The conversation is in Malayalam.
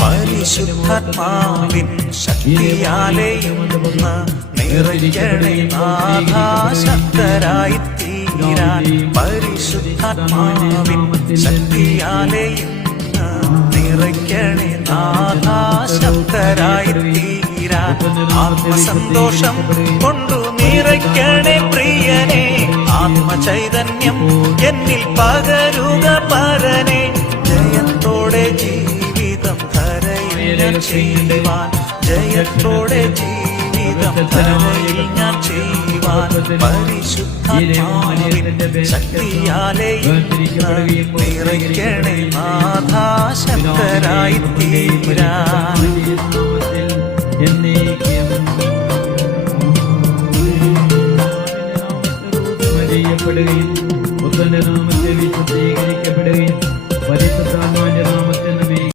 പരിശുദ്ധാത്മാവിൻ ശക്തിയാലെയും നിറയ്ക്കണേ നാഥാ ശക്തരായി തീരാൻ. പരിശുദ്ധാത്മാവിൻ ശക്തിയാലെയും നിറയ്ക്കണേ നാഥാ ശക്തരായി തീരാൻ. ആത്മസന്തോഷം കൊണ്ടു നിറയ്ക്കണേ പ്രിയനെ, ആത്മചൈതന്യം എന്നിൽ പകരുക പരനെ. ജയത്തോടെ ജീവിതം ധരയിൽ ഞാൻ ചെയ്യുവാൻ, ജയത്തോടെ ജീവിതം ധരയിൽ ഞാൻ ചെയ്യുവാൻ. പരിശുദ്ധാത്മാവിൻ ശക്തിയാലെയും നിറയ്ക്കണേ നാഥാ ശക്തരായി തീരാൻ.